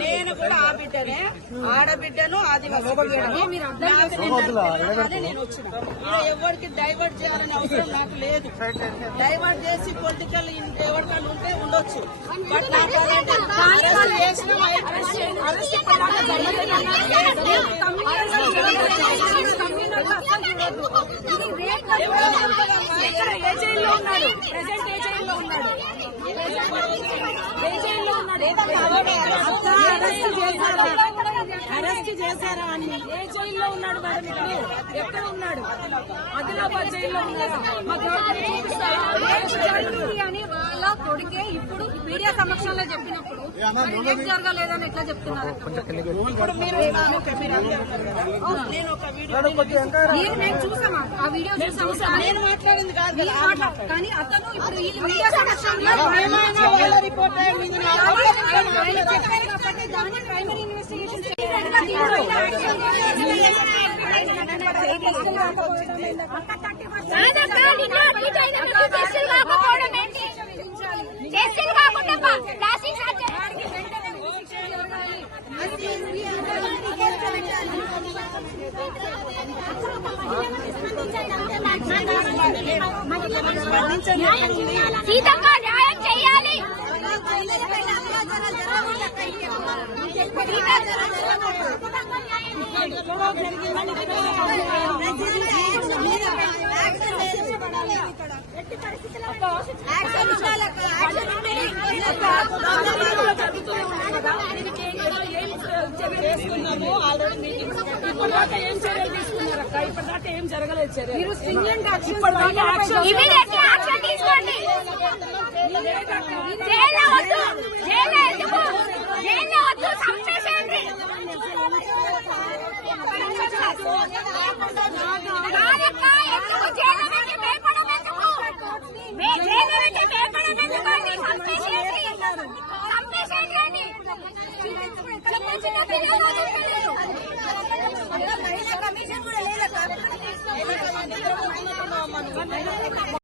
నేను కూడా ఆ బిడ్డనే, ఆడబిడ్డను ఆదివాసీ బిడ్డను. నేను వచ్చిన ఎవరికి డైవర్ట్ చేయాలని అవసరం నాకు లేదు. డైవర్ట్ చేసి పొలిటికల్ ఎవరికైనా ఉంటే ఉండొచ్చు. బట్ నాకు అరెస్ట్ చేశారా అని ఏ జైల్లో ఉన్నాడు మేడం? ఇప్పుడు ఎక్కడ ఉన్నాడు? ఆదిలాబాద్ జైల్లో ఉన్నాడు అని వాళ్ళ కొడుకే ఇప్పుడు మీడియా సమక్షంలో చెప్పినప్పుడు ఏం జరగలేదని ఎట్లా చెప్తున్నారు? మేము చూసామా ఆ వీడియో? చూసాము. నేను మాట్లాడింది కాదు కానీ అతను ఇప్పుడు ఈ మీడియా సమక్షంలో రిపోర్ట్ దాన్ని ప్రైమరీ ఇన్వెస్టిగేషన్ సీతమ్మ న్యాయం చేయాలి. చేసుకున్నాము ఆల్రెడీ మీటింగ్స్. ఇప్పటిదాకా ఏం చర్యలు తీసుకున్నారు అక్క? ఇప్పటిదాకా ఏం జరగలేదు చర్య. మీరు స్ట్రింజెంట్ యాక్షన్ తీసుకోండి. కమిషన్ కూడా లేదా?